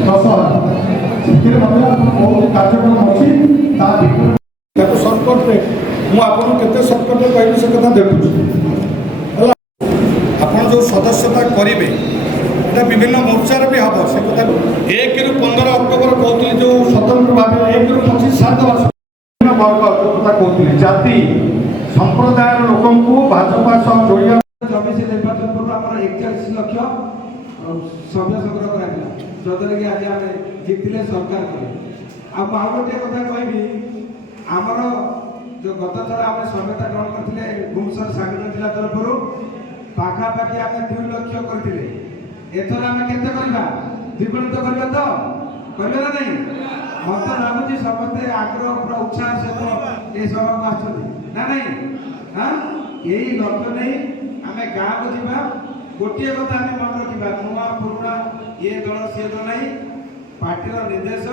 ସେଥିରେ ମଧ୍ୟ ବହୁତ କାର୍ଯ୍ୟକ୍ରମ ଅଛି ତା ଭିତରେ ସର୍ଟକଟ୍ରେ ମୁଁ ଆପଣଙ୍କୁ କେତେ ସର୍ଟକଟ୍ରେ କହିବି ସେ କଥା ଦେଖୁଛି ହେଲା। ଆପଣ ଯେଉଁ ସଦସ୍ୟତା କରିବେ এটা বিভিন্ন মোর্চার বি হব সে কথা 1 ରୁ 15 অক্টোবর কହୁଥିଲି ଯେଉଁ ସ୍ୱତନ୍ତ୍ର ଭାବେ 1 ରୁ 25 ସାତ ବର୍ଷ ବର୍ଗ ଯେଉଁ କଥା କହୁଥିଲି ଜାତି ସମ୍ପ୍ରଦାୟର ଲୋକଙ୍କୁ ଭାଜପା ସହ ଯୋଡ଼ିବା 24 ନିର୍ବାଚନ ପୂର୍ବରୁ ଆମର 41 ଲକ୍ଷ ସଭ୍ୟ ସଂଗ୍ରହ କରାଯାଇଥିଲା ଯଦ୍ୱାରା କି ଆଜି ଆମେ ଜିତିଲେ ସରକାର କଲେ। ଆଉ ମୁଁ ଆଉ ଗୋଟିଏ କଥା କହିବି ଆମର ଯେଉଁ ଗତ ଥର ଆମେ ସଭ୍ୟତା ଗ୍ରହଣ କରିଥିଲେ ଭୁବନେଶ୍ୱର ସାଙ୍ଗଠନ ଜିଲ୍ଲା ତରଫରୁ ପାଖାପାଖି ଆମେ 2 ଲକ୍ଷ କରିଥିଲେ। ଏଥର ଆମେ କେତେ କରିବା ଦ୍ୱିଗୁଣିତ କରିବା ତ କରିବା ନା ନାହିଁ? ମତେ ଲାଗୁଛି ସମସ୍ତେ ଆଗ୍ରହ ପୁରା ଉତ୍ସାହ ସହିତ ଏ ସଭାକୁ ଆସୁଛନ୍ତି ନା ନାହିଁ? ଏଇ ଲକ୍ଷ୍ୟ ନେଇ ଆମେ ଗାଁକୁ ଯିବା। ଗୋଟିଏ କଥା ଆମେ ମନେ ରଖିବା ନୂଆ ପୁରୁଣା ଏ ଦଳ ସେ ଦଳ ନାହିଁ ପାର୍ଟିର ନିର୍ଦ୍ଦେଶ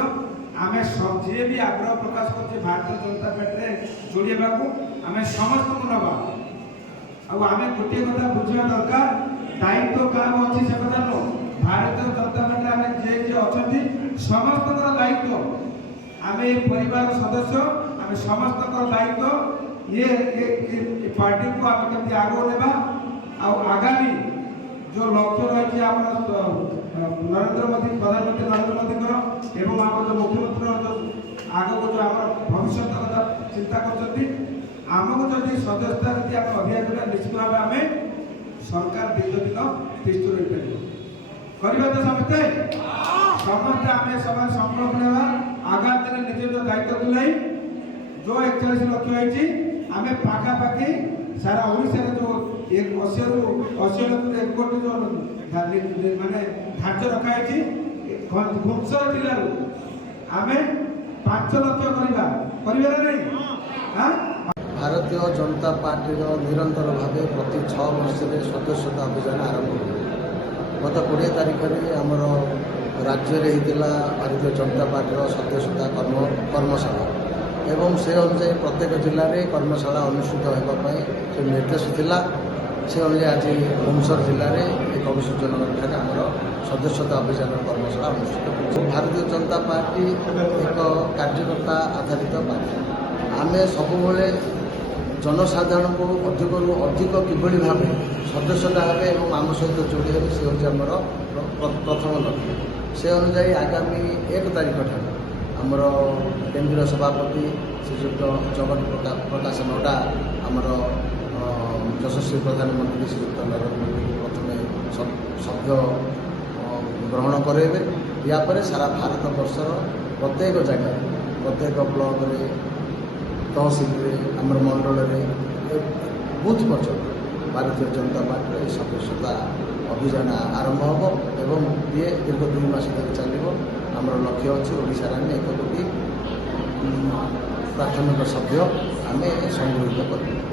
ଆମେ ଯିଏ ବି ଆଗ୍ରହ ପ୍ରକାଶ କରୁଛେ ଭାରତୀୟ ଜନତା ପାର୍ଟିରେ ଯୋଡ଼ିବାକୁ ଆମେ ସମସ୍ତଙ୍କୁ ନେବା। ଆଉ ଆମେ ଗୋଟିଏ କଥା ବୁଝିବା ଦରକାର ଦାୟିତ୍ୱ କାହାକୁ ଅଛି ସେ କଥା ନୁହଁ। ଭାରତୀୟ ଜନତା ପାର୍ଟିରେ ଆମେ ଯିଏ ଅଛନ୍ତି ସମସ୍ତଙ୍କର ଦାୟିତ୍ୱ ଆମେ ଏ ପରିବାର ସଦସ୍ୟ ଆମେ ସମସ୍ତଙ୍କର ଦାୟିତ୍ୱ ये पार्टी को आम केमती आगो नेबा आगामी जो लक्ष्य रही नरेंद्र मोदी प्रधानमंत्री नरेंद्र मोदी एवं आम जो मुख्यमंत्री जो आग को जो आम भविष्य कथा चिंता करमको जदि सदस्यता यदि आम अभियान करा निश्चित भाव आम सरकार दीर्घदिन तिष्ठ रही पार तो समस्ते समस्ते आम समय संकल्प नेबा आगामी दिन निज निज दायित्व तुलाई जो 41 लक्ष्य होती आम पाखापाखि सारा ओडिशा जो 80 ରୁ 80 ଲକ୍ଷ 1 କୋଟି जो माने ढांचा रखाई भुवनेश्वर जिले आम 5 लक्ष करवा नहीं। भारतीय जनता पार्टी निरंतर भाव प्रति 6 वर्ष सदस्यता अभियान आरंभ हो गत 20 तारिख में आमर राज्य होता भारतीय जनता पार्टी सदस्यता कर्मशाला एवं से अनुसार प्रत्येक जिले में कर्मशाला अनुष्ठित होगापी से निर्देश थिला से अनुसार आज भुवनेश्वर जिले में 21 नगर ठारे आमर सदस्यता अभियान कर्मशाला अनुष्ठित हो। भारतीय जनता पार्टी एक कार्यकर्ता आधारित पार्टी आम सब जनसाधारण को अधिक अधिक किभली भाव सदस्यता हे और आम सहित जोड़ी हे से हूँ आमर प्रथम लक्ष्य। से अनुसार आगामी 1 तारिख ठार आमर केंद्रीय सभापति श्रीयुक्त जगत प्रकाश नड्डा आमर यशस्वी प्रधानमंत्री श्रीयुक्त नरेंद्र मोदी प्रथम सभ्य ग्रहण करेंगे। यापर सारा भारत वर्षर प्रत्येक जगह प्रत्येक ब्लॉक तहसिल आमर मंडल बूथ पर्यटन भारतीय जनता पार्टी सदस्यता अभियान आरंभ हो एवं ये दीर्घ 2 मास तक चलो। आमर लक्ष्य अच्छी ओडिशा आम 1 कोटी प्राथमिक सभ्य आम संगठित कर।